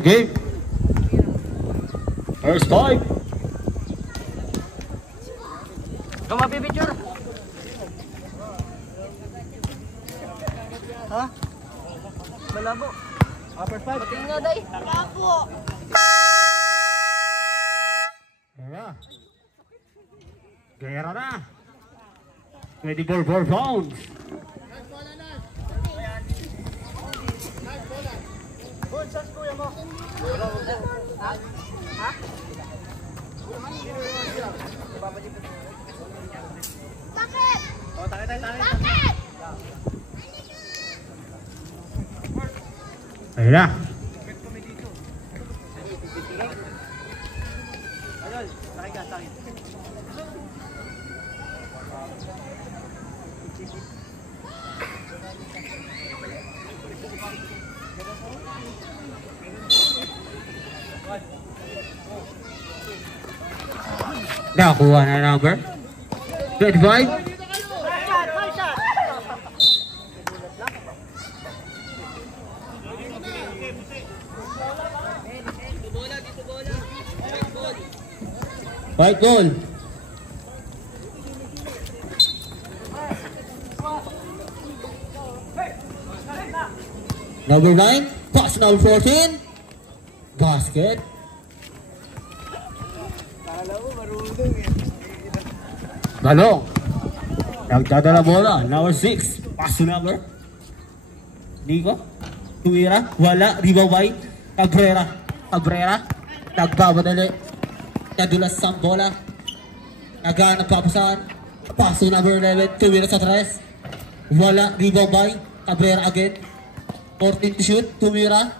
Game. First five. Kamu picture? Ha? Malabo. First five. Pating nga day. Malabo. Gera na. 24 pounds. Sakit! Oh, takit! Ayun na. Ayun, sakit. Nakakuha na number 25. White ball. Number 9, pass number 14. Basket. Balong. Nagdadala bola. Number 6. Pass to number. Nico. Tuwira. Wala. Rebound by Cabrera. Nagbabadali. Nadulas sa bola. Naghanap papasahan. Pass to number 11. Tuwira sa 3. Wala. Rebound by Cabrera again. 14 to shoot. Tuwira.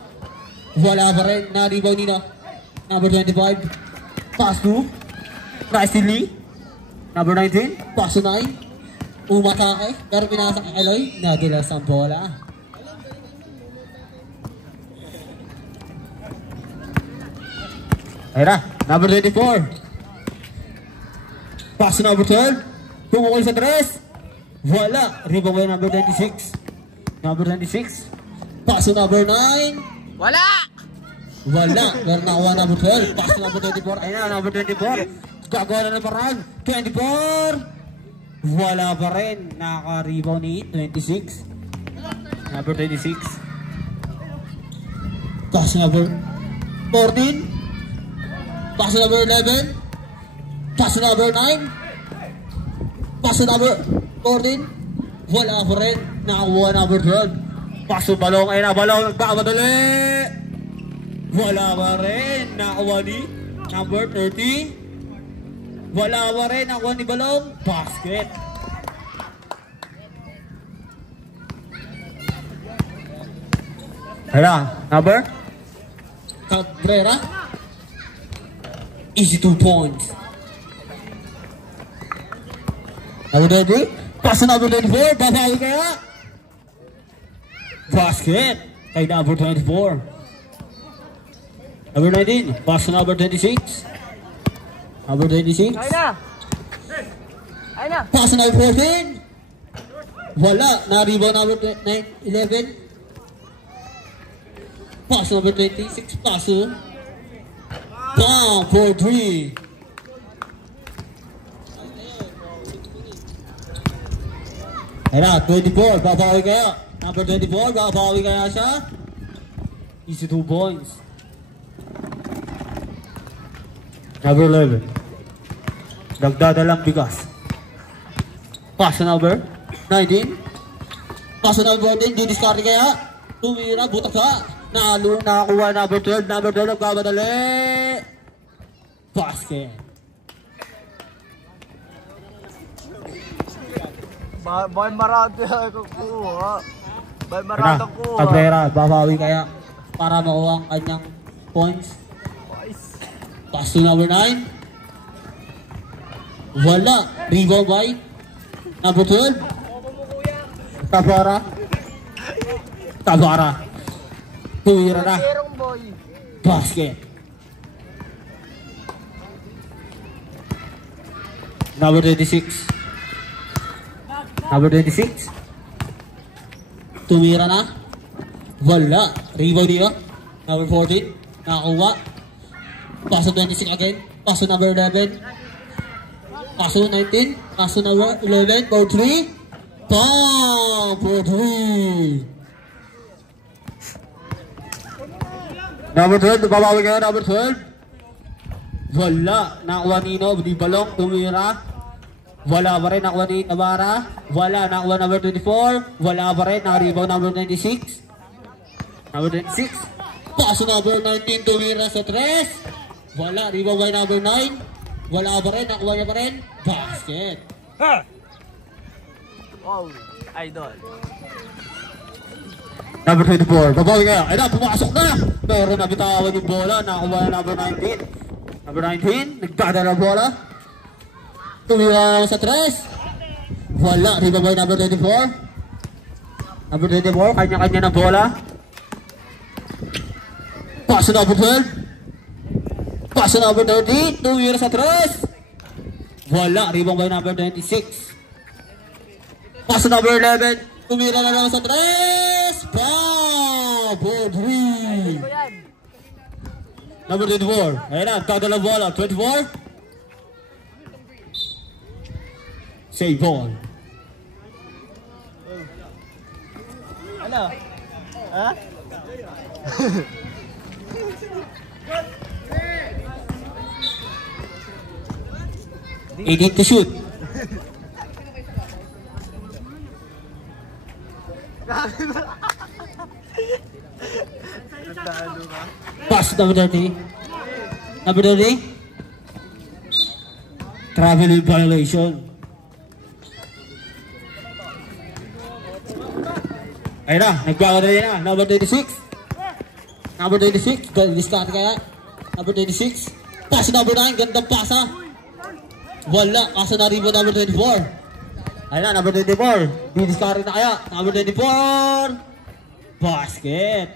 Wala pa rin. Na-rebound nila. Number 25. Pass to Bryson Lee. Number 19. Pass to 9. Umatake. Pero pinasa kay Eloy. Nadulas ang bola. Ayun na. Number 24. Pass to number 12. Pumukul sa 3. Wala. Rebound by number 26. Number 26. Pass to number 9. Wala! Meron nakuha number 12. Pass to number 24. Ayun na, number 24. Gagawa na ng parang 24. Wala pa rin. Naka-rebound ni 26. Number 26. Pass number 14. Pass number 11. Pass number 9. Pass number 14. Wala pa rin. Nakakuha number 12. Pass to Balong. Ayun na, Balong. Nagpamadali. Wala pa rin. Nakakuha ni number 30. Wala pa rin. Nakakuha ni Balong. Basket. Ayun, number Cabrera. Easy 2 points. Number 20. Pass to number 24. Babawi kaya. Basket. Kay number 24. Number 19. Pass to number 26. Number 26. Ayun na. Pass to number 14. Wala. Na-rebound number 11. Pass to number 26. Pass to Bam for 3. Ayun na, 24. Babawi kaya. Number 24. Babawi kaya siya. Easy 2 points. Number 11. Nagdadalang bigas. Pass to number 19. Pass to number 14. Didiscard kaya. Tumira. Butak ka. Nakakuha number 12. Number 12. Nagbamadali. Basket. Boy marado ako kuha. Boy marado kuha. Cabrera. Babawi kaya. Para makuha ang kanyang points. Pass to number 9. Wala. Rebound by number 12. Tabara. Tumira na. Terong boy. Basket. Number 26. Number 26. Tumira na. Wala. Rebound niya. Number 14. Nakakuha. Paso 26 again. Paso number 11. Paso 19. Paso number 11. For 3. Bang! For 3. Number 12. Babawi kayo. Number 12. Wala. Nakakuha Nino. Di balong. Tumira. Wala pa rin. Nakuha ni Tabara. Wala. Nakuha number 24. Wala pa rin. Naka-rebound number 26. Number 26. Paso number 19. Tumira sa 3. Wala. Rebound by number 9. Wala pa rin. Nakuha niya pa rin. Basket. Wow. Idol. Number 24. Babawi kaya. Ay na. Pumasok na. Pero nabitawan yung bola. Nakuha na number 19. Number 19. Nagdadala bola. Tumira naman sa 3. Wala. Rebound by number 24. Number 24. Kanya-kanya na bola. Paso number 12. Paso number 30. Tumira sa 3. Wala. Rebound by number 26. Paso number 11. Tumira na naman sa 3. Bang! For 3. Number 24. Ayan na. Nagdadala bola. 24. Save ball. Ano? Ha? 18 to shoot. Pass number 30. Number 30. Travel violation. Ayun na, nagkakaroon na. Number 26. Number 26. Discard kaya. Number 26. Pass number 9. Gandang pasa. Wala. Kaso na rin mo number 24. Ayun na, number 24. Discard na kaya. Number 24. Basket.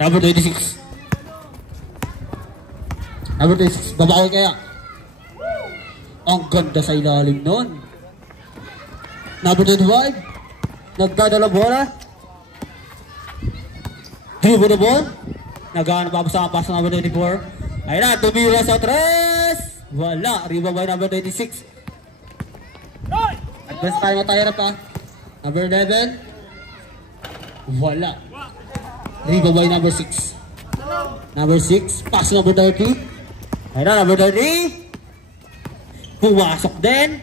Number 26. Number 26. Babawi kaya. Ang ganda sa ilalim nun. Number 25. Nagdadala bola. Dribble the ball. Nagano pa sa pass number 24. Ayun na, tumira sa 3. Wala. Rebound by number 26. Advance tayo matayara pa. Number 11. Wala. Rebound by number 6. Number 6. Pass number 30. Ayun na, number 30. Pumasok din.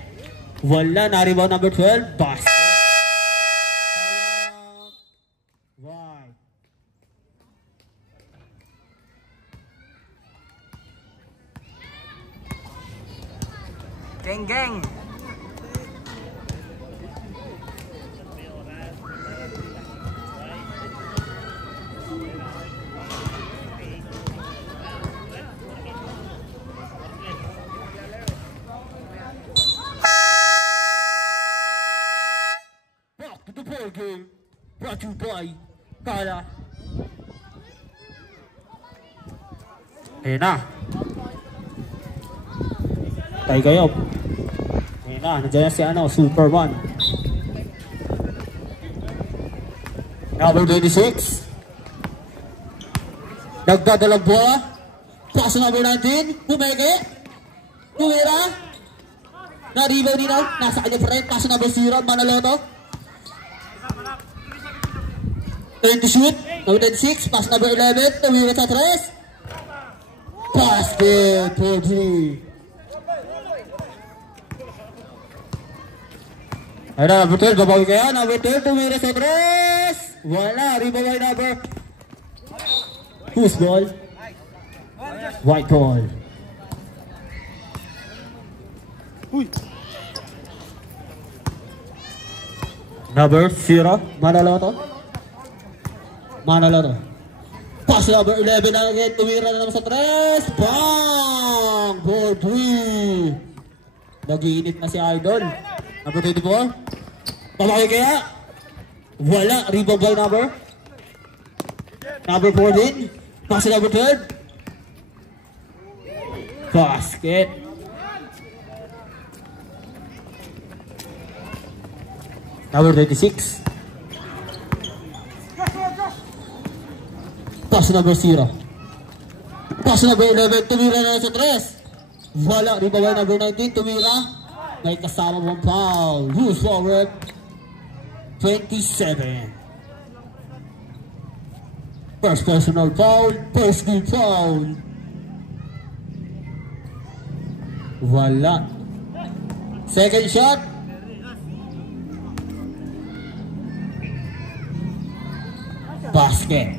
Wala. Na-rebound number 12. Basket. Why? Geng geng. Back to the ball game. Brought to you by Kala. Ayan na. Tayo kayo. Ayan na. Nandiyan na si Superman. Number 26. Nagdadalang bola. Paso number 19. Pumeke. Tumira. Na-rebound nila. Nasa kanya pa rin. Paso number 0. Manaloto. 20 shoot. Number 26. Pass number 11. Tumira sa 3. Basket for 3. Ayun na, number 12. Babawi kaya. Number 12. Tumira sa 3. Wala. Rebound by number. Whose ball? White ball. Number 0. Manaloto. Manaloto. Pass number 11 na again. Tumira na naman sa 3. Bang! For 3. Nag-iinit na si Idol. Number 24. Babawi kaya? Wala. Rebound by number 14. Pass to number 12. Basket. Number 26. Pass to number 0. Pass to number 11. Tumira na sa 3. Wala. Rebound by number 19. Tumira. May kasama mong foul. Who's forward? 27. First personal foul. First team foul. Wala. Second shot. Basket.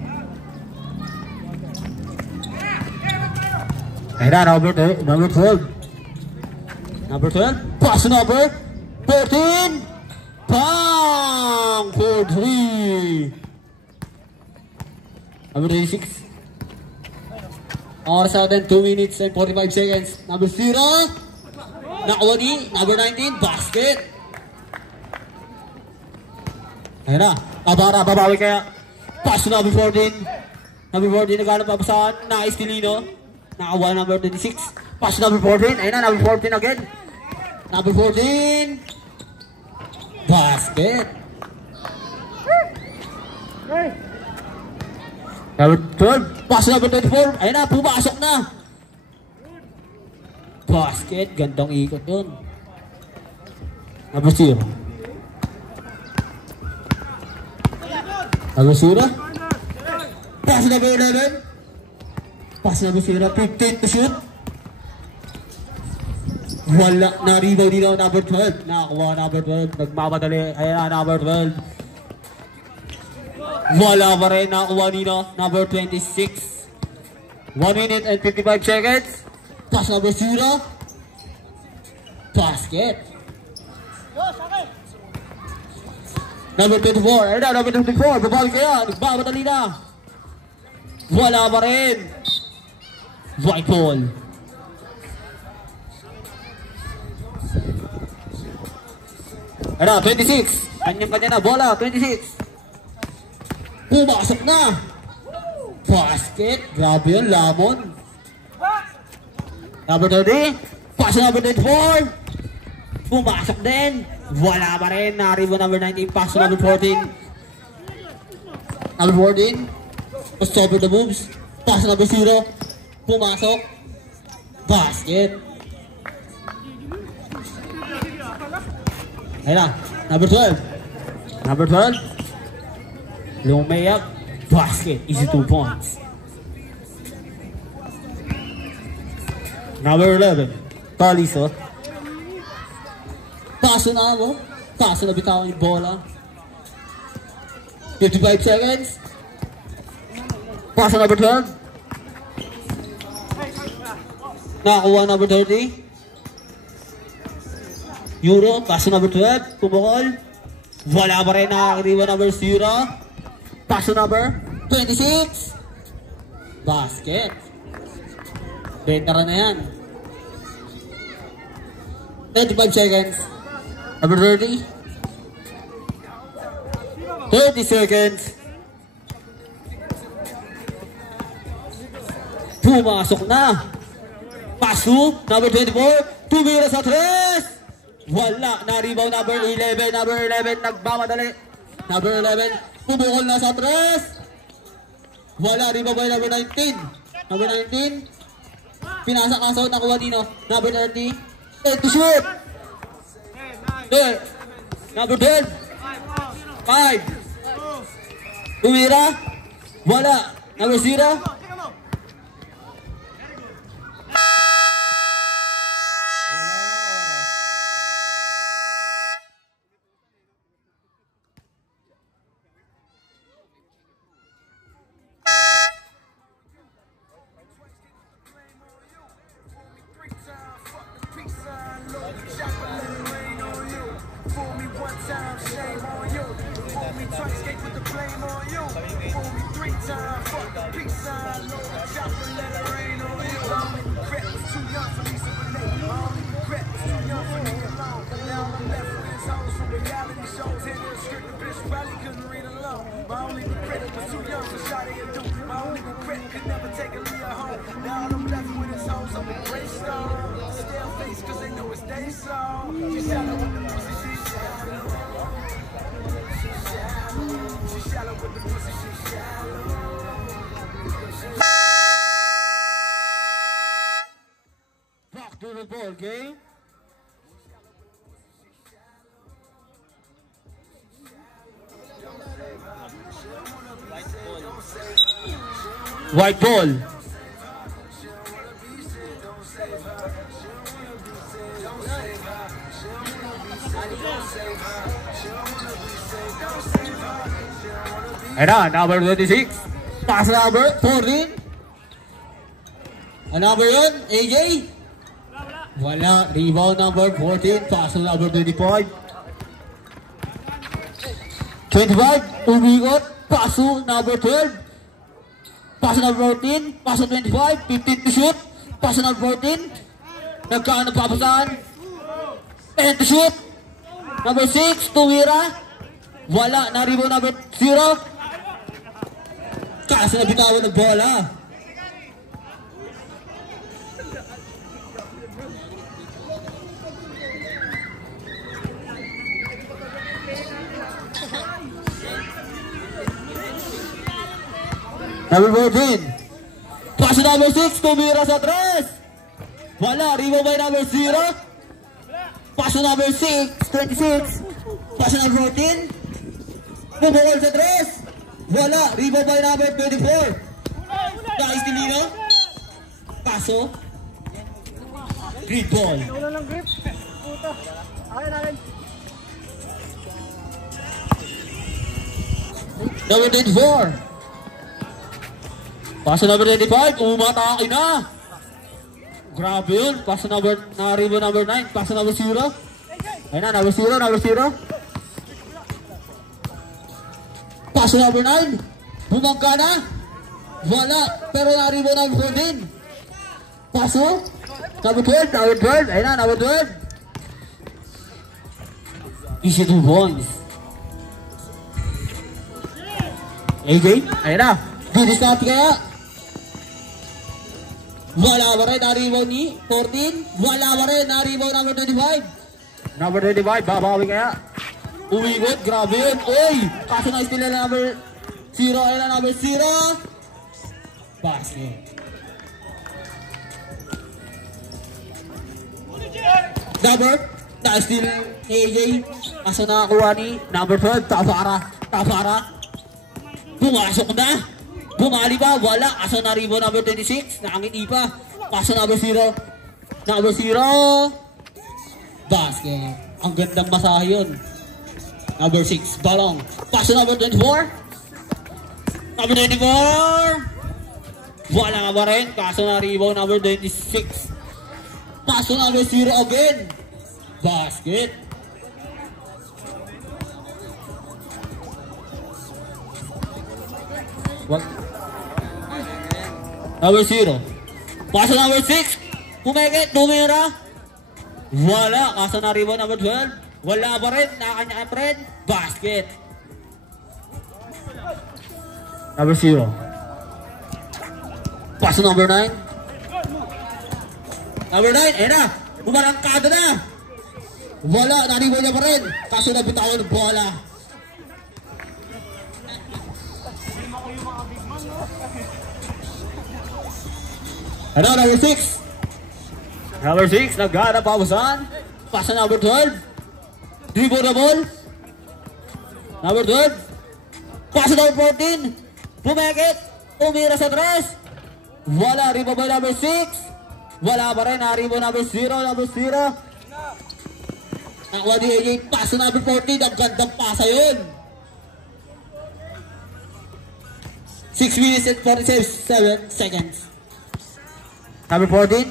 Ayun na, number 12. Number 12. Pass to number 13. Bang! For 3. Number 26. Oras natin, 2 minutes and 45 seconds. Number 0. Nakuha ni number 19. Basket. Ayun na. Abara, babawi kaya. Pass to number 14. Number 14, naghanap papasahan. Nice Tilino. Nakakuha number 26. Pass to number 14. Ayun na, number 14 again. Number 14. Basket. Number 12. Pass to number 24. Ayun na, pumasok na. Basket. Gandang ikot yun. Number 0. Number 0. Pass to number 11. Pass to number 0. 15 to shoot. Wala na rebound dito number 12. Nakakuha number 12. Nagmamadali. Ayan na number 12. Wala pa rin nakakuha dito number 26. 1 minute and 55 seconds. Pass number 0. Basket. Number 24. Ayan na number 24. Babalik kaya. Nagmamadali na. Wala pa rin. White ball. Ano, 26. Kanyang-kanya na. Bola, 26. Pumasok na. Basket. Grabe yun, lamon. Number 30. Pass number 24. Pumasok din. Wala pa rin. Naribo number 19. Pass number 14. Number 14. Stop the moves. Pass number 0. Pumasok. Basket. Ayun na, number 12. Number 12. Lumayap. Basket. Easy 2 points. Number 11. Taliso. Paso na mo. Paso na bitawan yung bola. 55 seconds. Paso number 12. Nakakuha number 30. Euro, paso number 12, kumukol. Wala pa rin nakakiriwa number 0. Paso number 26. Basket. Veteran na yan. 35 seconds. Number 30. 30 seconds. Pumasok na. Paso, number 24. Tumira sa 3. Wala, na-rebound number 11. Number 11, nagmamadali. Number 11, pumukol na sa 3. Wala, rebound by number 19. Number 19, pinasa kaso, nakuha dino. Number 30, 8 to shoot. Number 10, 5. Tumira. Wala, number 0. Back to the ball game. White ball. And number 26. Pass number 14. Ang number yun, AJ. Wala. Rebound number 14. Pass number 25. 25. Umikot. Pass number 12. Pass number 14. Pass 25. 15 to shoot. Pass number 14. Nagkaan ng papasahan. 10 to shoot. Number 6. Tumira. Wala. Na-rebound number 0. Kaso na bitawan ng bola. Number 14. Pass number 6. Tumira sa 3. Wala. Rebound by number 0. Pass number 6. 26. Pass number 14. Bubukol sa 3. Wala. Rebound by number 24. Guys, Dilino. Paso. Green ball. Wala ng grip. Puta. Akin. Number 24. Paso number 25. Umatake na. Grabe yun. Paso number, na-rebound number 9. Paso number 0. Ayun na, number 0, number 0. Paso number 9. Bumangka na. Wala. Pero na-rebound number 14. Paso. Number 12, number 12. Ayun na, number 12. Easy 2 points. AJ. Ayun na. Didiscount kaya. Wala ba rin na-rebound ni 14. Wala ba rin na-rebound number 25. Number 25, babawi kaya. Uwigot, grabe yun. Uy! Kaso na-steal na number 0. Ayun na number 0. Basket. Number, na-steal ni AJ. Kaso nakakuha ni number 12. Tafara. Pumasok na. Bumali pa, wala. Kaso na-rebound number 26. Nakangiti pa. Kaso number 0. Number 0. Basket. Ang gandang masahe yun. Number 6. Balong. Kaso number 24. Number 24. Wala nga ba rin. Kaso na-rebound number 26. Kaso number 0 again. Basket. What? Number 0. Paso number 6. Pumekit. Tumira. Wala. Kaso na-rebound number 12. Wala ba rin. Nakakanya pa rin. Basket. Number 0. Paso number 9. Number 9. Ayun na. Bumarangkada na. Wala. Na-rebound niya pa rin. Kaso nabitawan ng bola. Ano, number 6. Number 6, nagana pa abusan. Pasa number 12. Dribble the ball. Number 12. Pasa number 14. Pumekit. Umira sa 3. Wala, rebound by number 6. Wala pa rin, rebound number 0. Number 0. Nakuha ni AJ. Pasa number 14. Ang gandang pasa yun. 6 minutes and 47 seconds. Number 14.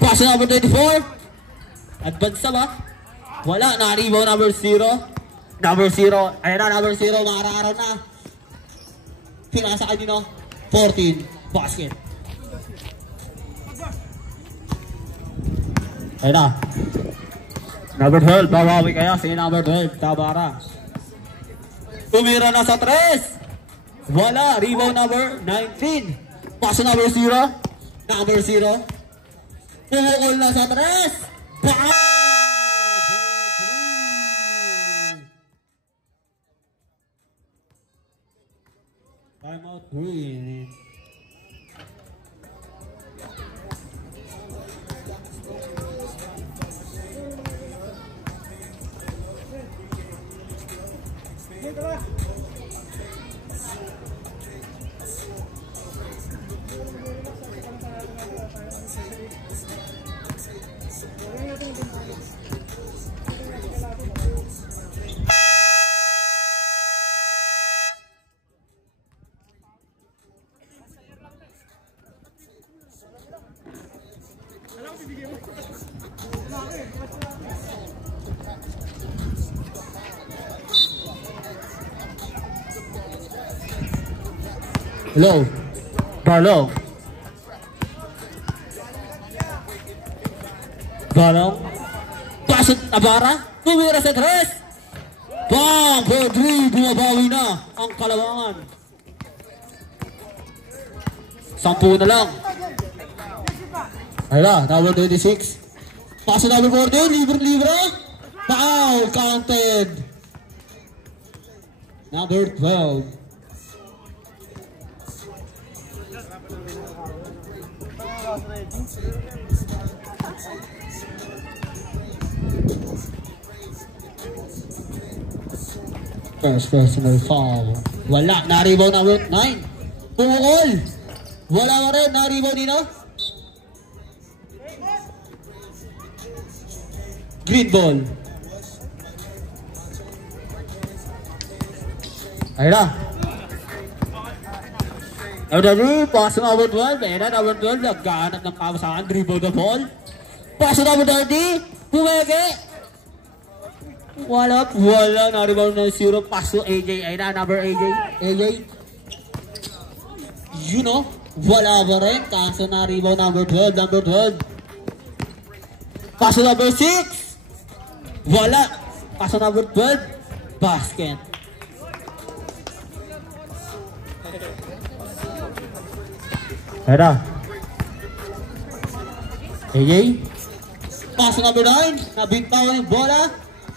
Pass number 24. Advance na ba? Wala. Na-rebound number 0. Number 0. Ayan na, number 0. Makaraaraw na. Pinasa kayo nyo. 14. Basket. Ayan na. Number 12, babawi kaya si number 12, Tabara. Tumira na sa 3. Wala, rebound number 19. Paso number 0. Number 0. Pumukol na sa 3. Bang! Time out 3. Hello, Barlow. Barlow. Pasok Tabara. Tumira sa 3. Bang! Pedri, bumabawi na ang Kalawangan. 10 na lang. Ayla, number 26. Pasok number 14, libre-libre. Foul, counted. Number 12. First personal foul. Wala, na-rebound number 9. Pumukol. Wala ka rin, na-rebound dito. Green ball. Ayun na. Number 3, pass number 12. Ayun na, number 12. Nagkahanap ng kawasakan. Dribble the ball. Pass number 30. Pumeke. Wala, na-rebound na 0. Pass to AJ. Ayun na, number AJ. You know, wala ba rin? Kaso na-rebound number 12. Pass to number 6. Wala. Pass to number 12. Basket. Ayun na. AJ. Pass to number 9. Nabintawan yung bola.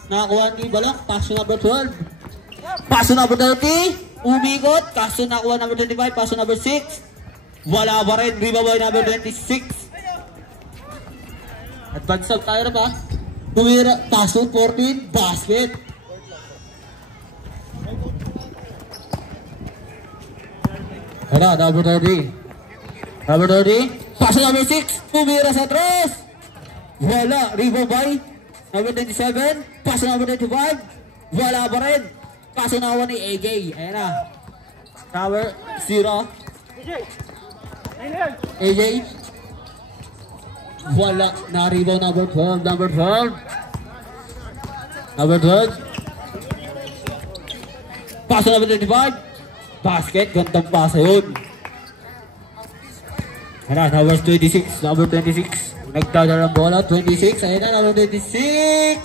Nakakuha ni Balak, pass number 12. Pass number 30, umikot, kaso nakuha number 25, pass number 6. Wala ba rin, rebound by number 26. Advance up tayo na ba? Tumira, pass 14, basket. Ano, number 30. Number 30, pass number 6, tumira sa 3. Wala, rebound by number 27, pass number 25, wala pa rin. Kaso nakuha ni AJ. Ayan na. Number 0. AJ. Wala. Na-rebound number 12. Number 12. Pass number 25. Basket. Gantang pasa yun. Ayan na. Number 26. Number 26. Nagdadala ng bola, 26, ayun na, number 26.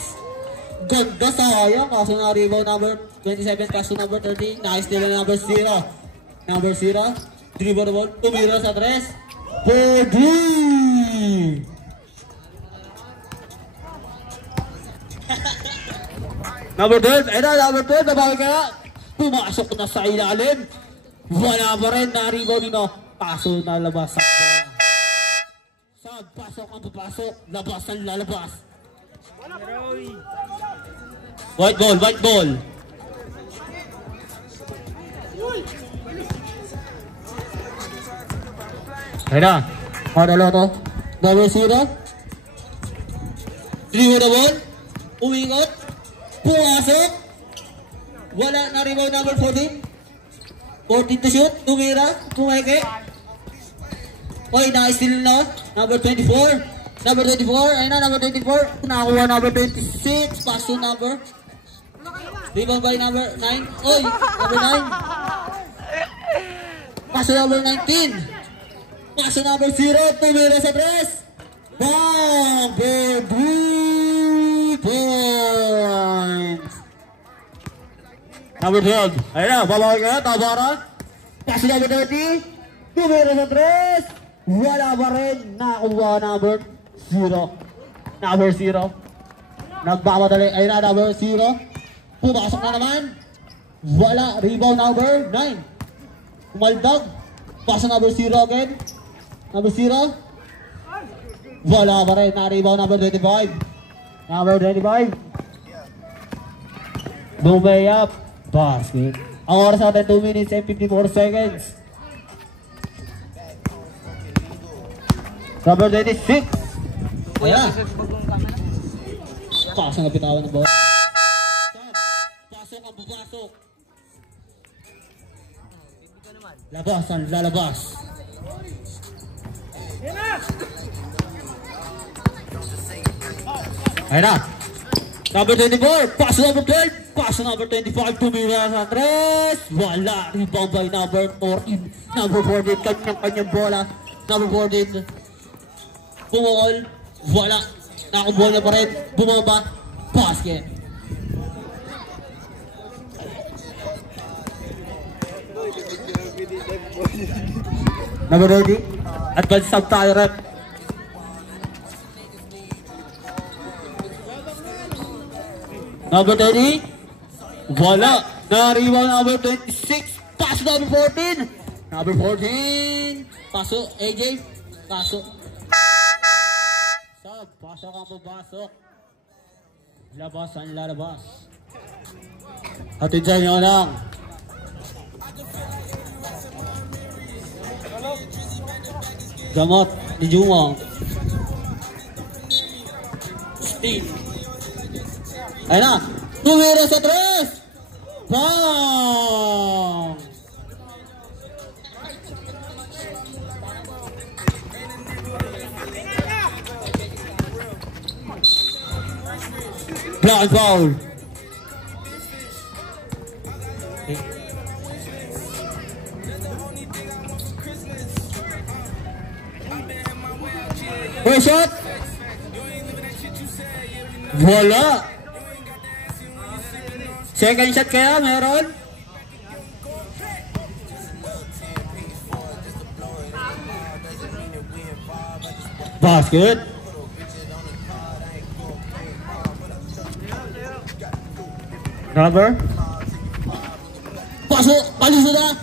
Ganda, sayang, kaso na rebound number 27, kaso number 30, nice nila number 0. Number 0, dribble the ball, tumira sa 3. Pedri! Number 12, ayun na, number 12, nabawi kaya, pumasok na sa ilalim. Wala pa rin, na rebound nino, kaso na labas sa bola. Pasok ang papasok, labas ang lalabas. White ball. Ayun na, padalo to. Number 0. Dribble the ball, umikot, pumasok. Wala, na rebound number 14. 14 to shoot, tumira, tumeke. Oy, na-steal na. Number 24. Ayun na, number 24. Nakakuha number 26. Pass to number. Rebound by number 9. Oy, number 9. Pass to number 19. Pass to number 0. Tumira sa press. Bang! Pedri! Number 12. Ayun na, babawi ka, tabaran. Pass number 30. Tumira sa 3. Wala pa rin. Nakuha number 0. Number 0. Nagmamadali. Ayun na, number 0. Pumasok na naman. Wala. Rebound number 9. Umaldag. Pass number 0 again. Number 0. Wala pa rin. Na-rebound number 25. Number 25. Bumay up. Basket. Ang oras natin 2 minutes and 54 seconds. Number 26. Ayan. Pasok ang pitawan ng bola. Pasok ang bupasok. Labas ang lalabas. Ayan na. Number 24. Pasok number 12. Pasok number 25. Tumira sa 3. Wala. Rebound by number 14. Number 14. Kanyang bola. Number 14. Bumukol. Wala. Nakakubuha niya pa rin. Bumaba. Basket. Number 30. Advance sub tayo rep. Number 30. Wala. Na-rebound number 26. Pass number 14. Number 14. Pasok. AJ. Pasok. Sub. Pasok ang pabasok. Labas ang lalabas. Hatid dyan nyo lang. Gamot ni Jumong. Steve. Ayun na. Tumira sa 3. Bang! Block and foul. First shot. Wala. Second shot kaya meron? Basket. Rubber. Pasok. Paliso na.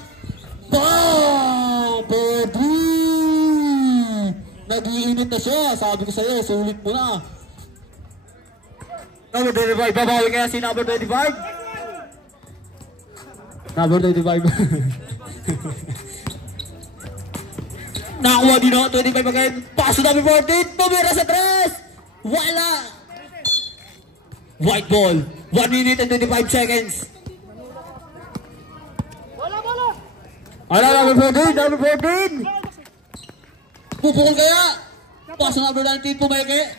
Bang! Pwede. Nag-iinit na siya. Sabi ko sa'yo, sulit mo na. Number 25. Babawi kaya si number 25? Number 25. Nakakuha din ako. 25 again. Paso number 14. Tumira sa 3. Wala. White ball. 1 minute and 25 seconds. Ala, number 14. Number 14. Pupukol kaya. Paso number 19. Pumeke.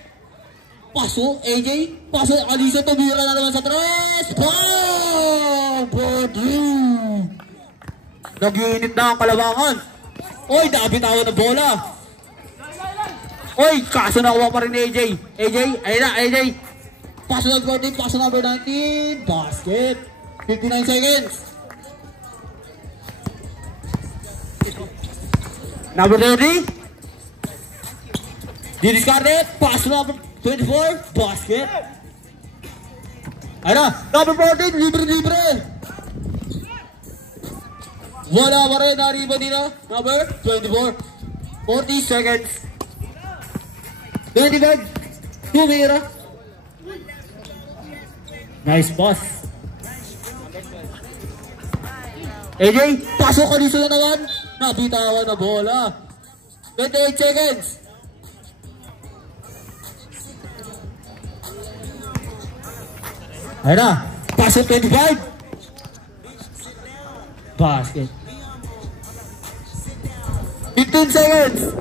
Paso. AJ. Paso. Alisa. Tumira na naman sa 3. Bang! Bang! Nag-iinit na ang kalabangan. Oy, nabitawan ng bola. Oy, kaso nakuha pa rin ni AJ. AJ, ayun na, AJ. Paso number 14, paso number 19. Basket. 59 seconds. Number 30. Didiscarded. Paso number 24. Basket. Ayun na, number 14. Libre-libre. Wala pa rin, nariba nila. Number 24. 40 seconds. 25. Tumira. Nice pass. AJ, pasok ka dito na naman. Nabitawan na bola. 28 seconds. Ayun na. Pasok 25. Basket. 15 seconds.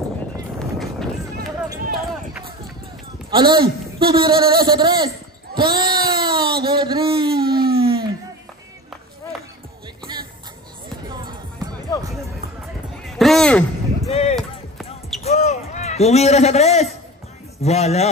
Aloy, tumira na sa 3. Bang! For 3. Tumira sa 3. Wala.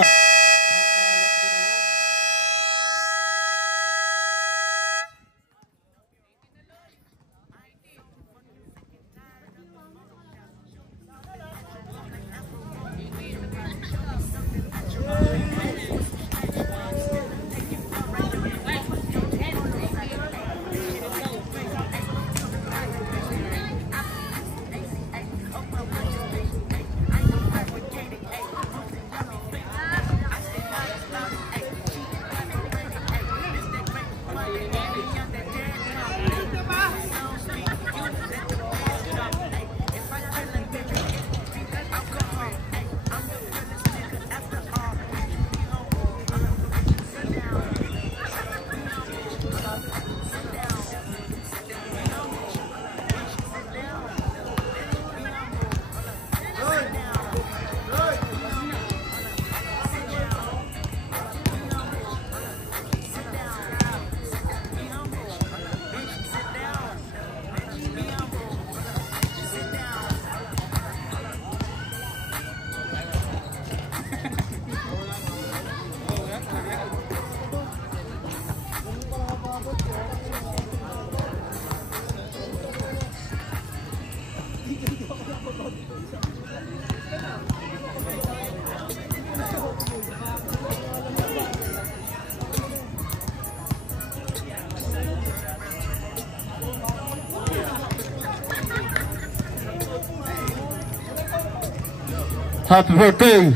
Happy birthday!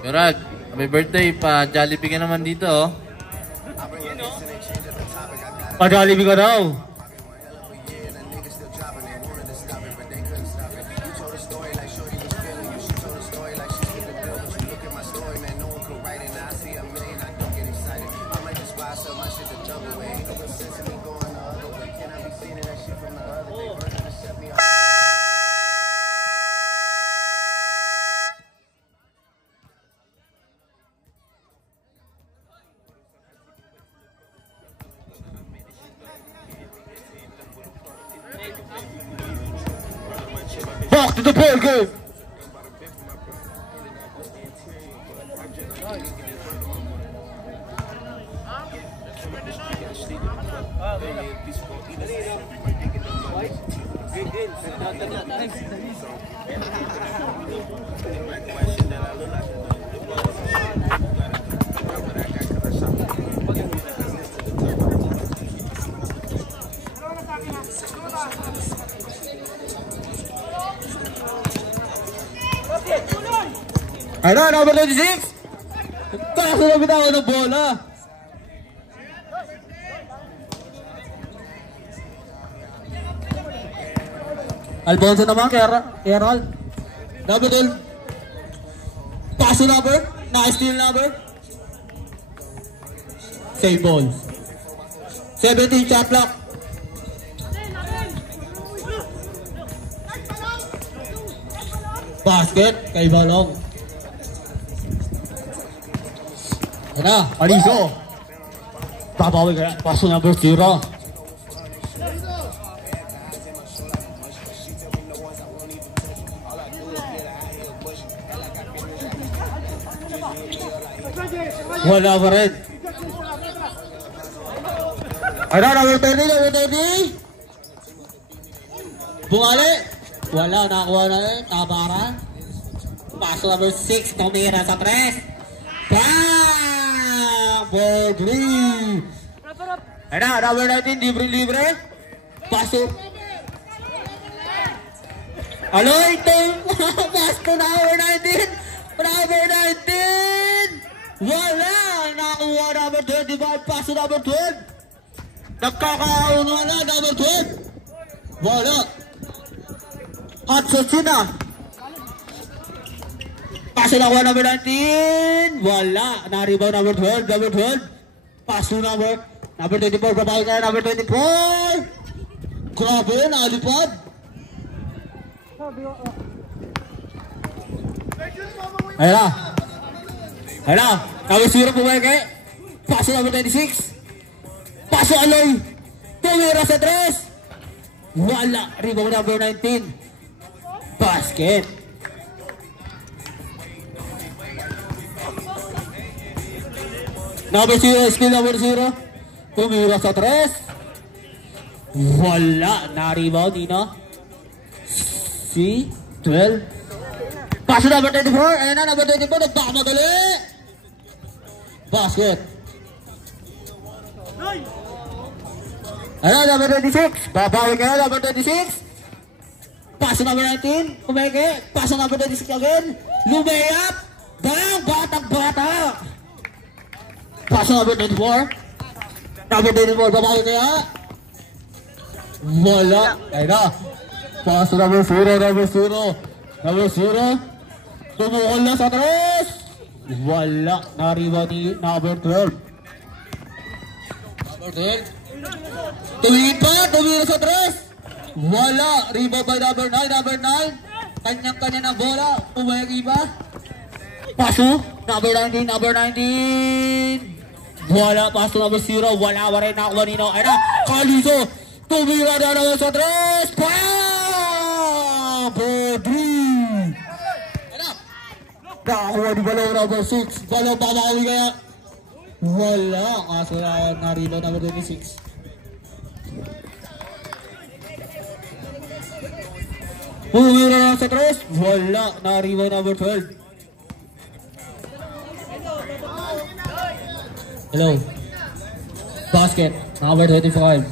Yorag, happy birthday pa. Jollibee ka naman dito, oh. Pa-Jollibee ka daw. Back to the ball game. Ano, number 26? Kaso na bitawan ng bola. Alfonso naman, Keral. Number 12. Paso number. Na-steal number. Save ball. 17 shot clock. Basket kay Balong. Ano? Aliso. Babawi kaya. Paso number 0. Wala pa rin. Ano? Number 30. Bungali. Wala. Nakakuha na rin. Tabara. Paso number 6. Tumira sa 3. For 3. Ano, number 19, libre. Pasok. Aloy, ito. Pasto number 19. Number 19. Wala. Nakuha number 25. Paso number 12. Nagkakauna na number 12. Wala. At sa Sina. Paso nakuha number 19. Wala. Na-rebound number 12. Number 12. Paso number 24. Babawi ka na number 24. Grabe. Nalipad. Ayun na. Ayun na. Number 0 pumawi kayo. Paso number 26. Paso Aloy. Tumira sa 3. Wala. Rebound number 19. Basket. Number 0, skill number 0. Tumira sa 3. Wala. Na-rebound, Nino. Si 12. Paso number 24. Ayan na, number 24. Nagpamadali. Basket. Ayan na, number 26. Babawi ka na, number 26. Paso number 19. Kumeke. Paso number 26 again. Lumayap. Bang! Batak-batak. Paso number 24. Number 24, babawi kaya. Wala. Ayun na. Paso number 0, number 0. Number 0. Tumukol na sa 3. Wala. Na-rebound ni number 12. Number 12. Tumingin pa. Tumira sa 3. Wala. Rebound by number 9. Number 9. Kanyang-kanya ng bola. Pumagi ba? Paso. Number 19. Number 19. Wala, paso number 0. Wala pa rin nakuha nino. Ayun na, Kaliso. Tumira na naman sa 3. Bam! For 3. Ayun na. Nakakuha ni Balong number 6. Balong babawi kaya. Wala. Kaso na rebound number 26. Tumira na sa 3. Wala. Na rebound number 12. Hello. Basket. Number 25.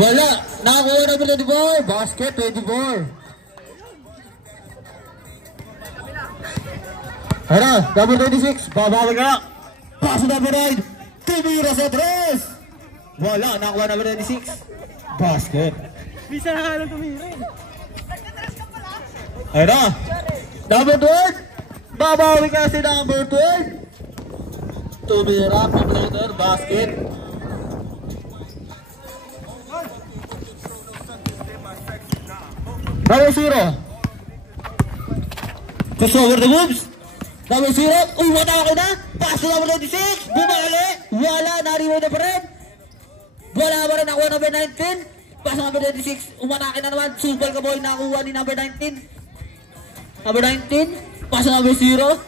Wala. Nakakuha number 24. Basket 24. Ano? Number 26. Babawi ka. Paso number 9. Tumira sa 3. Wala. Nakakuha number 26. Basket. Bisa na nga lang tumira. Ano? Number 12. Babawi ka si number 12. Tumira. Pang-later. Basket. Number 0. Just over the moves. Number 0. Umatake na. Pass to number 26. Bumali. Wala. Nariway na pa rin. Wala pa rin. Nakuha number 19. Pass number 26. Umatake na naman. Super ka boy. Nakuha ni number 19. Number 19. Pass number 0.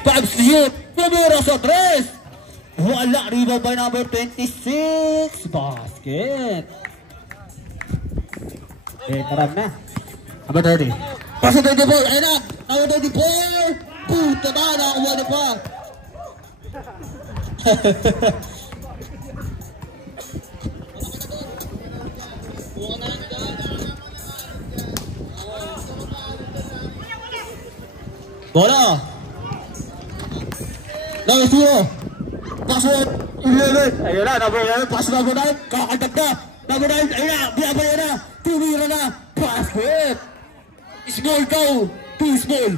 5 shoot. Tumira sa 3. Wala. Rebound by number 26. Basket. Okay, tarap na. Number 30. Pass to 24. Ayun na. Number 24. Puta na. Nakakuha na pa. Bola. Number 0. Pass to 11. Ayun na. Number 11. Pass to number 9. Kakagdag na. Number 9. Ayun na. Biyabaya na. Tumira na. Basket. Small daw. Too small.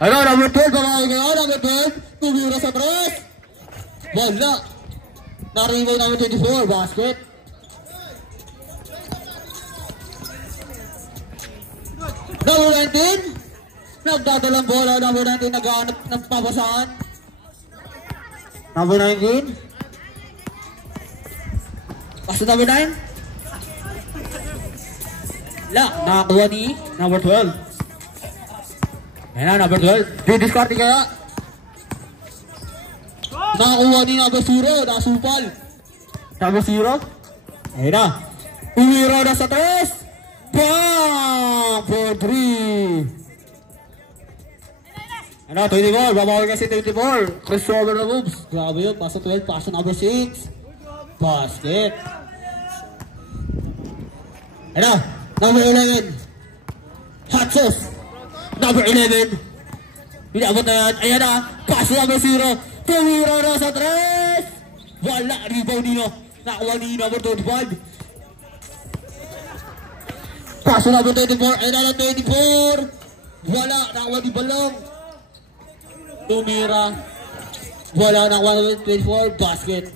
Ano, number 12. Babae ka. Number 12. Tumira sa 3. Wala. Nariway number 24. Basket. Number 19. Nagdadalang bola. Number 19. Naghahanap ng pabasaan. Number 19. Pass to number 9. La, nakakuha ni number 12. Ayan na, number 12. Didiscard kaya. Nakakuha ni number 0. Nasupal. Number 0. Ayan na. Umira na sa 3. Bang! For 3. Ano, 24. Babawi kasi 24. Crossover na moves. Grabe yun. Paso 12. Paso number 6. Basket. Ano, number 11. Hot sauce. Number 11. Pinabot na yan. Ayan na. Paso number 0. Tumira na sa 3. Wala. Rebound nino. Nakuha ni number 25. Paso number 24. Ayan na 24. Wala. Nakuha ni Balong. Tumira. Wala. Nakuha ni 24. Basket.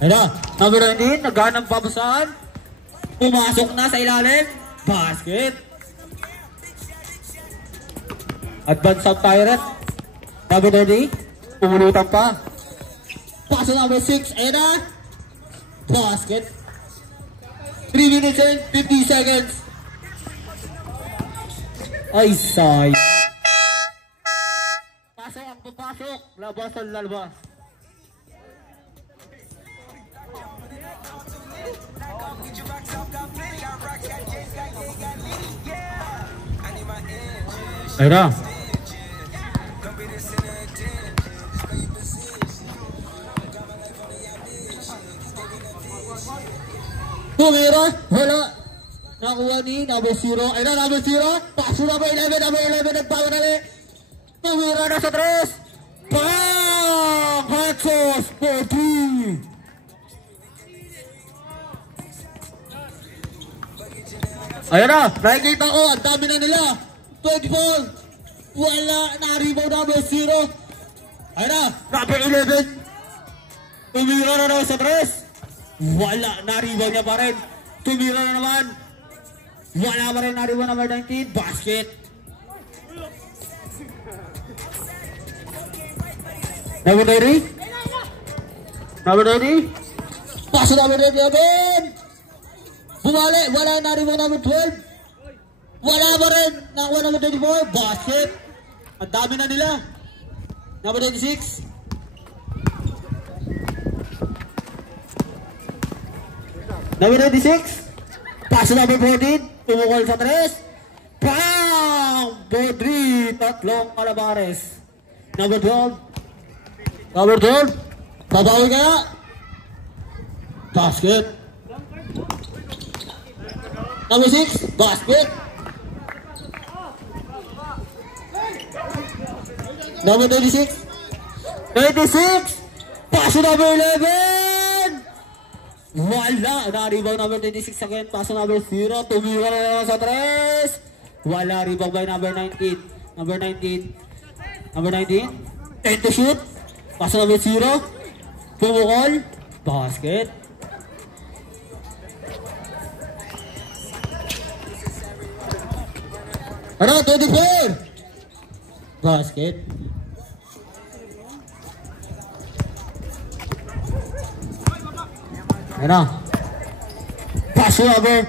Ayan na. Number 19. Naghanap pabasaan. Pumasok na sa ilalim. Basket. Advance up Pirate. Number 30. Pumulutan pa. Paso number 6. Ayan na. Basket. 3 minutes and 50 seconds. Ay, sayang. Pasok ang papasok. Labas ang lalabas. Ayan na. Tumira, wala. Nakuha ni number 0. Ayan na, number 0. Paso number 11. Number 11 nagbawa na rin. Tumira na sa 3. Bang! Hot sauce for 3. Ayan na, nakikita ko, ang dami na nila. 24. Wala, na-rebound number 0. Ayan na, number 11. Tumira na naman sa 3. Wala, na-rebound niya pa rin. Tumira na naman. Wala pa rin, na-rebound number 19. Basket. Number 30. Number 30. Paso number 11. Bumali, wala, na-rebound number 12. Wala pa rin, nakuha number 24. Basket. Ang dami na nila. Number 26. Number 26. Pass to number 14. Tumukol sa 3. Bang! Bodri. Tatlong Calabares. Number 12. Number 12. Babawi kaya. Basket. Number 6. Basket. Number 26. 26. Pass to number 11. Wala. Na-rebound number 26 again. Pass to number 0. Tumira na naman sa 3. Wala. Rebound by number 19. Number 19. Number 19. 10 to shoot. Pass to number 0. Pumukol. Basket. Ano? 24. Basket. Ano? Pass to number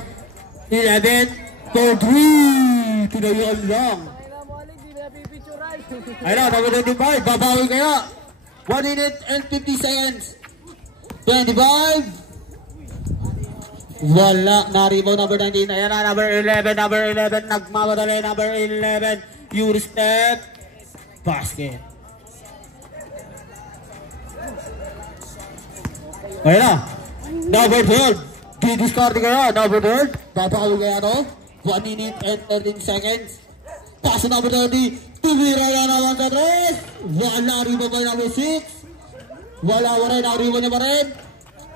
11. For 3. Tinayuan lang. Ayun, number 25. Babawi kaya. 1 minute and 50 seconds. 25. Wala. Na-rebound number 19. Ayan na, number 11. Number 11. Nagmamadali. Number 11. Yuri step. Basket. Ayan na. Number 12. Di-discard kaya. Number 12. Babawi kaya to. 1 minute and 13 seconds. Pass number 30. Tumira na naman sa 3. Wala. Rebound by number 6. Wala pa rin. Rebound niya pa rin.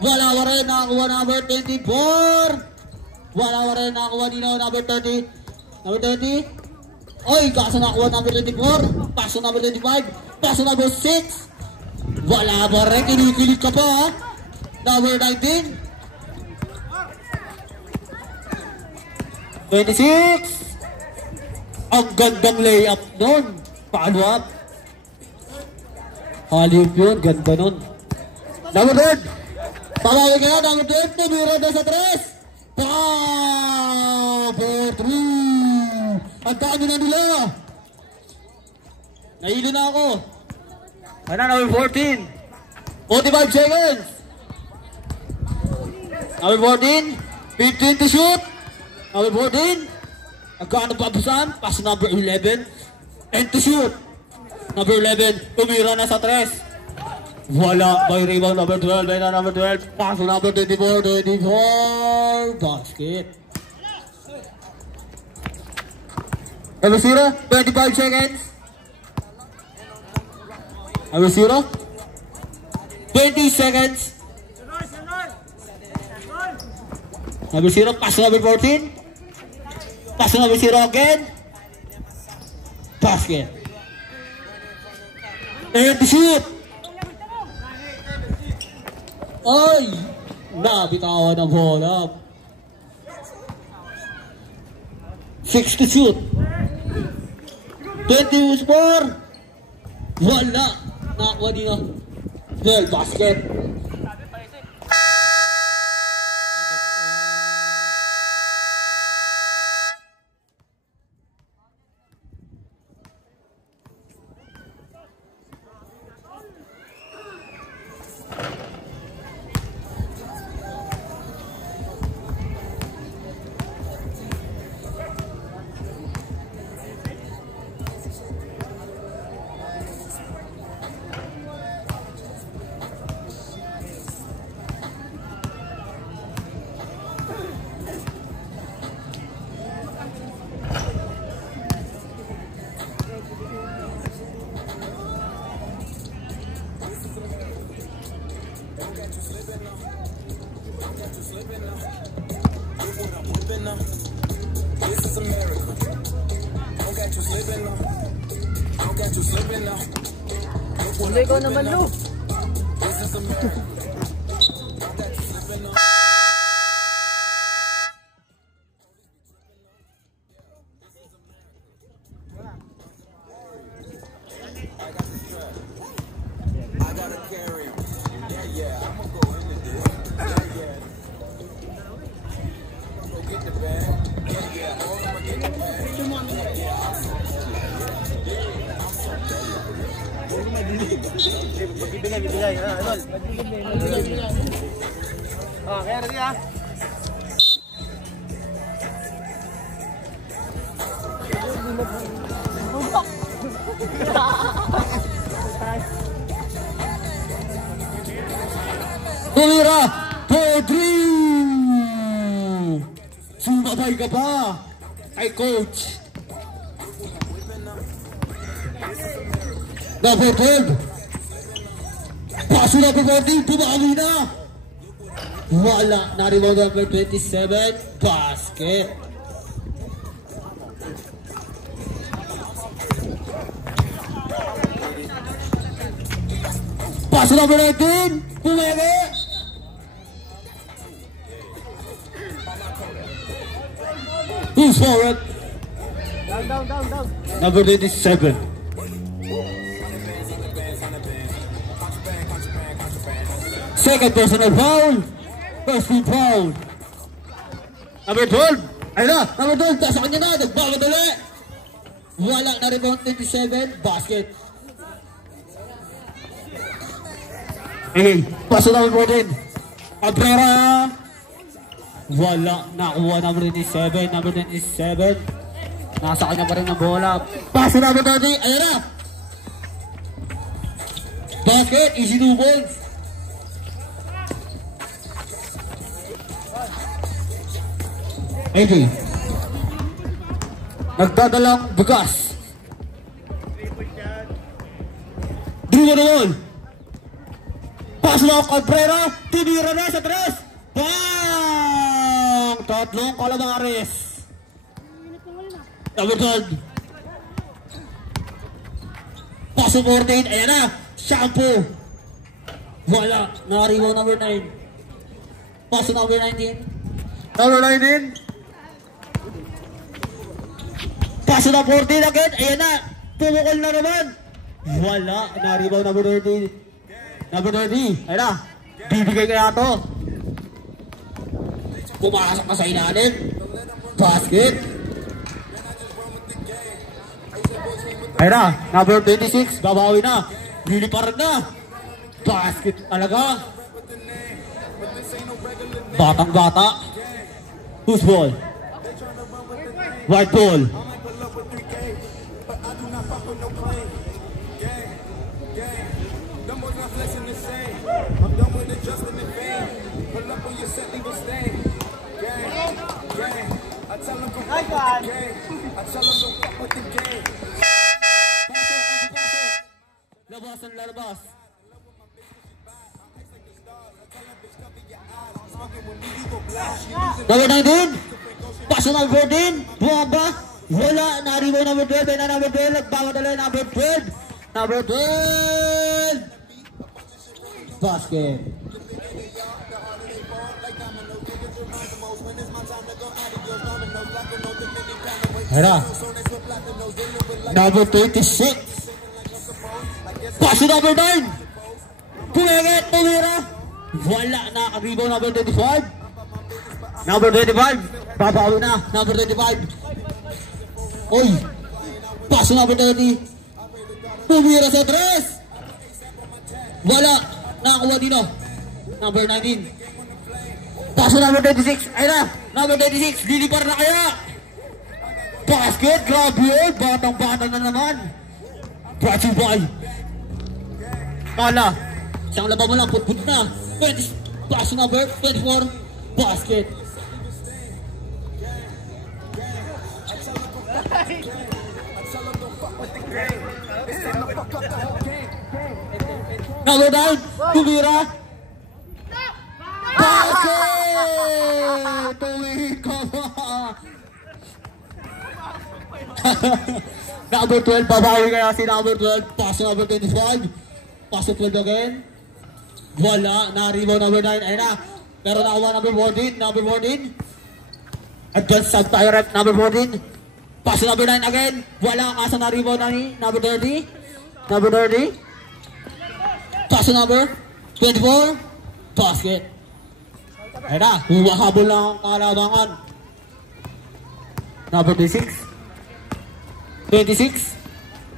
Wala pa rin. Nakakuha number 24. Wala pa rin. Nakakuha nila number 30. Number 30. Oy, kaso nakakuha number 24. Pass number 25. Pass number 6. Wala pa rin. Kinikilig ka pa ha. Number 19. 26. Ang gandang layup nun. Follow up. Halip yun. Ganda nun. Number 12. Pabawi kaya. Number 12. Tumira na sa 3. For 3. Ang dami na nila. Nahilo na ako. Ano, number 14. 45 seconds. Number 14. 15 to shoot. Number 14. Agano pabusan. Pass number 11. And to shoot. Number 11. Tumira na sa 3. Wala. By rebound number 12. By number 12. Pass number 24. 24. Basket. Number 0. 25 seconds. Number 0. 20 seconds. Number 0. Pass number 14. Pass number 0 again. Basket. And shoot. Ay! Nabitawan ang bola. 6 to shoot. 20 score. Wala. Nakakuha din ang basket. Hindi ko naman lo. Bigay. Kaya na siya. Tumira! Pedri! Sumabay ka pa kay coach. Number 12. Paso na po Pedri, bumawi na. Wala, na-rebound number 27, basket. Paso number 19, pumebe. Who's forward? Down. Number 27. Second personal foul. First team foul. Number 12. Ayun na, number 12. Sa kanya na, nagbamadali. Wala na rebound 27. Basket. Hey, paso number 14. Cabrera. Wala, nakuha number 27. Number 27. Nasa kanya pa rin ang bola. Paso number 30. Ayun na. Basket, easy 2 balls. AJ. Nagdadalang bigas. Drew na wall. Pass na ang Cabrera. Tinira na sa 3. Bang! Tatlong Calamares. Number 12. Pass na 14. Ayan na. Shampoo. Wala. Nakaribaw number 9. Pass na number 19. Number 19. Paso na 14 agad. Ayan na. Pumukol na naman. Wala. Na-rebound number 30. Number 30. Ayan na. Bibigay kaya ito. Pumasok na sa ilalim. Basket. Ayan na. Number 26. Babawi na. Liliparag na. Basket talaga. Batang bata. Who's ball? White ball. Labas ang lalabas. Number 19. Paso number 14. Buwaba. Wala. Naribaw number 12. Ay na number 12. Nagbamadala number 12. Number 12. Basket. Hera. Number 26. Paso number 9. Puwege. Tumira. Wala. Nakaribaw number 25. Number 25. Babawi na. Number 25. Oy. Paso number 30. Tumira sa 3. Wala. Nakakuha dito. Number 19. Paso number 26. Ayun na. Number 26. Lilipar na kaya. Basket. Grabe yun. Batang-bata na naman. Brought you by. Kala. Isang laban mo lang. Put na. 20. Paso number 24. Basket. Number 9. Tumira. Basket! Tuwid ka ba? Number 12. Babawi kaya si number 12. Paso number 25. Paso 12 again. Wala. Na-rebound number 9. Ayun na. Pero nakawa number 14. Number 14. Advance sub tayo rep. Number 14. Paso number 9 again. Wala. Kasa na-rebound na ni number 30. Number 30. Paso number 24. Basket. Ayun na. Huwahabol lang ang kalabangan. Number 26. 26.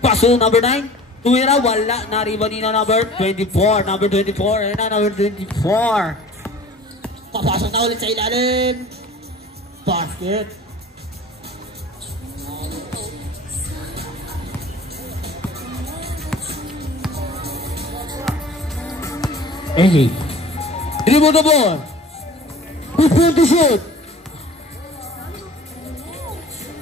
Paso number 9. Tumira. Wala. Na-rebound ni na number 24. Number 24. Ayun na. Number 24. Papasok na ulit sa ilalim. Basket. AJ. Dribble the ball. 2-point shoot.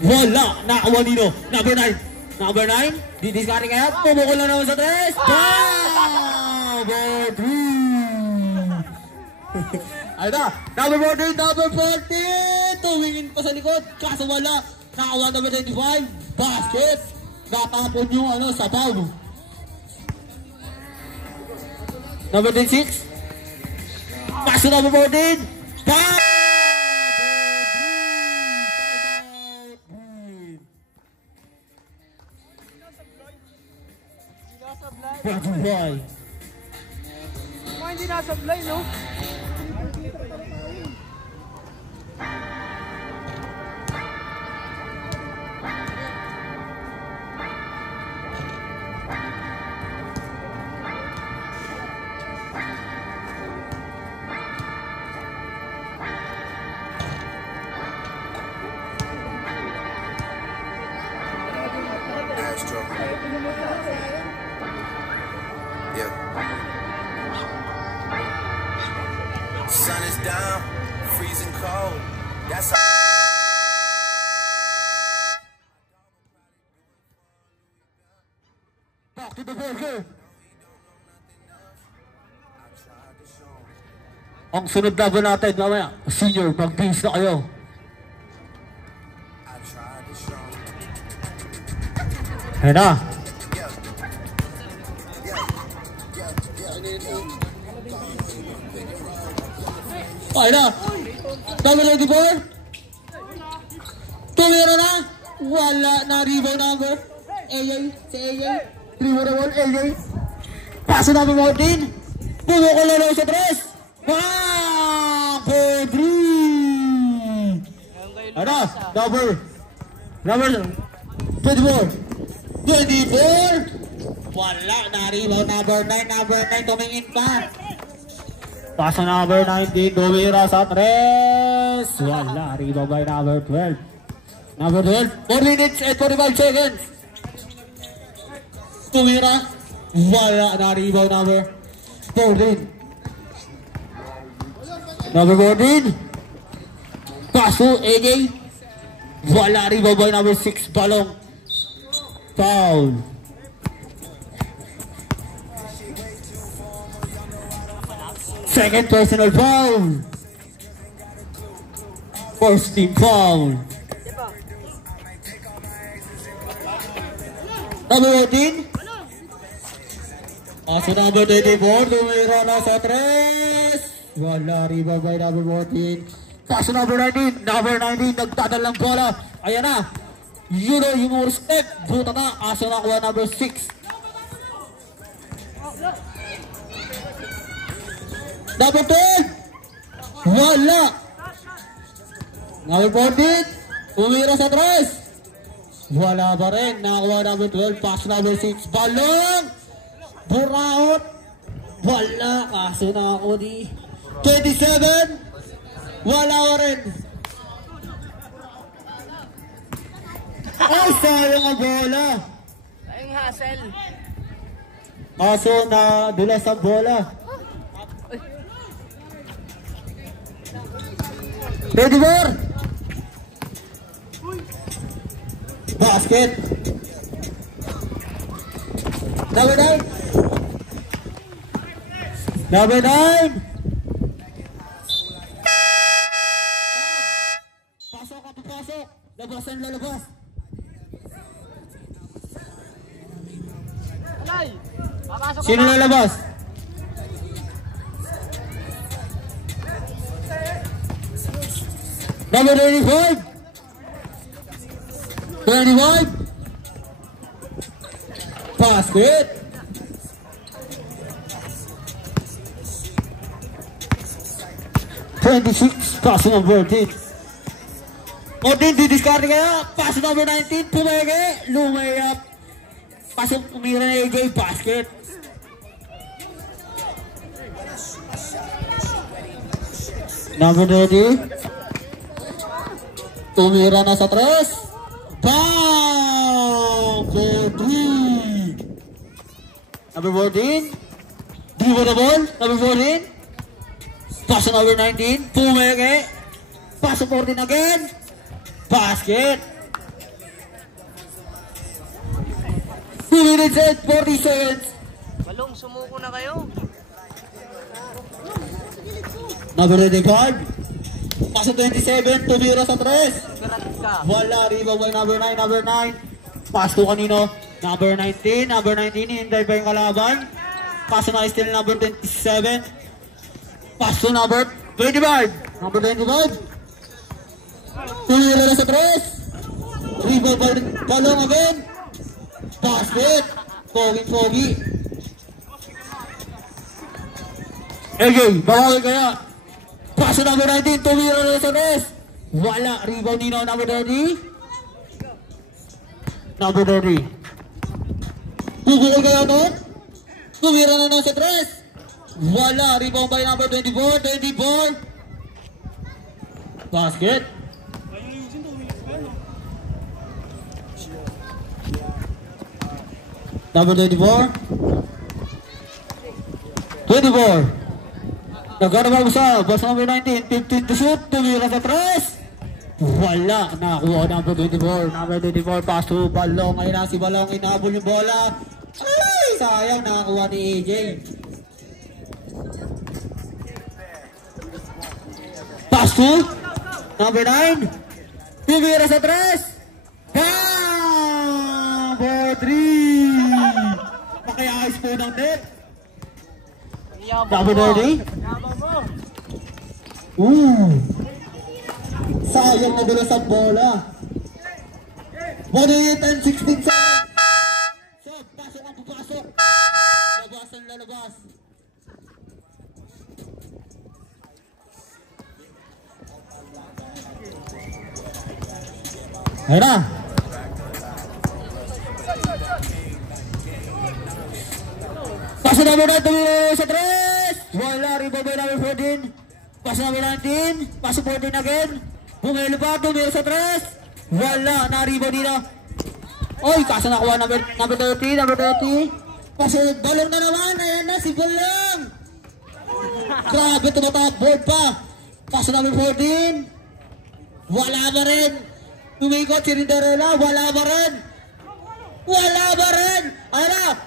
Wala. Nakawa nino. Number 9. Number 9. Didiscarding kaya. Pumukul na naman sa 3. Number 3. Ayun na. Number 14. Number 14. Tumingin pa sa likod. Kaso wala. Nakawa number 25. Basket. Natapon yung ano sa foul. Number 26. Paso number 14. Foul! Why? Hindi nasablay, no? Yeah. Sun is down, freezing cold. That's how. Back to the burger. Ang sunod na ba natin mamaya? Senior, mag-base na kayo. Ayun na. Ayun na. Number 84. Tumira na. Wala na rebound number. AJ. Si AJ. Rebound na ball. AJ. Paso number 14. Pumukul na lang sa 3. Number 3. Ayun na. Number 24. Wala na rebound number 9. Number 9 tumingin pa. Paso number 19, tumira sa 3. Wala, rebound by number 12. Number 12, 4 minutes and 45 seconds. Tumira. Wala na rebound number 14. Number 14. Paso, AJ. Wala, rebound by number 6, Balong. Foul. Second personal foul. First team foul. Number 14. Paso number 24. Tumira na sa 3. Wala, rebound by number 14. Paso number 19. Number 19. Nagtatalang bola. Ayan na. You know, yung more step. Buta na. Aso nakuha number 6. Number 10. Wala. Number 14. Umira sa 3. Wala pa rin. Nakakuha number 12. Pass number 6. Balong. Buraot. Wala. Kaso nakakuha di 27. Wala pa rin. Ay, sayang ang bola. Ayong hassle. Kaso na dulas ang bola. 24. Basket. Number 9. Number 9. Pasok ka, pasok. Labasan, lalabas. Alay! Papasok ka Sino ba? lalabas? Number 25. 25. Basket. Pass number 14. 14, didiscard kaya. Pass number 19, pumege. Lumayap. Pasok, umira na AJ. Basket. Number 30. Tumira na sa 3. Bang! 4-3. Number 14. Dribble the ball. Number 14. Pass to number 19. Pumeke. Pass to 14 again. Basket. 2 minutes and 40 seconds. Balong, sumuko na kayo. Number 25. Pass to 27. Tumira sa 3. Garat ka. Wala. Rebound by number 9. Number 9. Pass to kanino? Number 19. Number 19. Hintay pa yung kalaban. Pass to na still number 27. Pass to number 25. Number 25. Tumira na sa 3. Rebound by Balong again. Basket. Pogi. LJ, bawal kaya. Pass to number 19. Tumira na sa 3. Wala. Rebound nino number 30. Number 30. Pugulay kaya nun? Tumira na nasa 3. Wala. Rebound by number 24. 24. Basket. Number 24. 24. Nagkano ba sa boss number 19? 15 to shoot. Tumira sa 3. Wala. Nakakuha number 24. Number 24. Pass to Balong. Ayun na si Balong. Inahabol yung bola. Ay! Sayang. Nakakuha ni AJ. Pass to number 9. Tumira sa 3. Bam! For 3. Pakiayos po ng net. Number 30. Sayang na dula sa bola. 1 and 16 seconds. So, pasok ang papasok. Labas ang lalabas. Ayun na. Pasok na muna sa 3. Wala. Rebound by number 14. Pasok number 19. Pasok 14 again. Bumelo pa. Tumira sa 3. Wala. Na-rebound dito. Oy, kaso nakuha number 30. Number 30. Pasok. Balong na naman. Ayan na si Balong. Grabe. Tumatap. Board pa. Pasok number 14. Wala ba rin. Tumikot si Rinderella. Wala ba rin. Wala ba rin. Ayan na.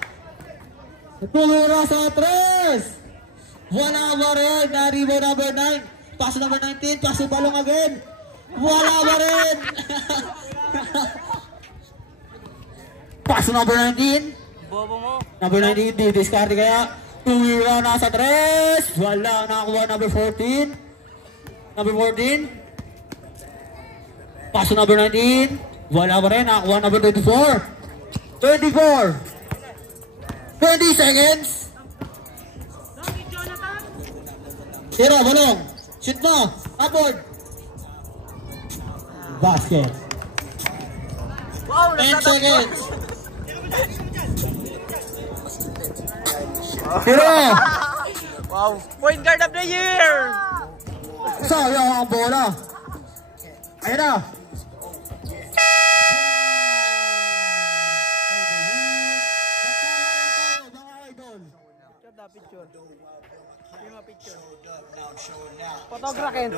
Tumira sa 3. Wala ba rin. Na-rebound number 9. Paso number 19. Paso Balong again. Wala ba rin. Paso number 19. Bobo mo. Number 19. Di-discard kaya. Tumira na sa 3. Wala. Nakakuha number 14. Number 14. Paso number 19. Wala ba rin. Nakakuha number 24. 24. 20 seconds. Tira, Balong. Shoot mo. Upward. Basket. Wow, 10 seconds. Tira. Wow, point guard of the year. Sayang ang bola. Ayun na. Photographin.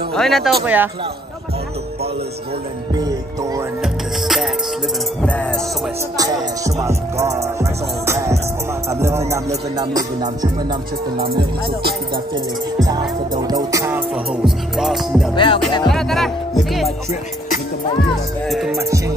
Okay na to, kuya. All the ballers rolling big, throwing up the stacks, living fast, so much cash, so my guard, right on racks. I'm living, I'm tripping, I'm living so quick that feeling. Time for though, no time for hoes. Bossing up. Kuya, okay na to. Tara. Look at my drip, look at my wrist, look at my chain.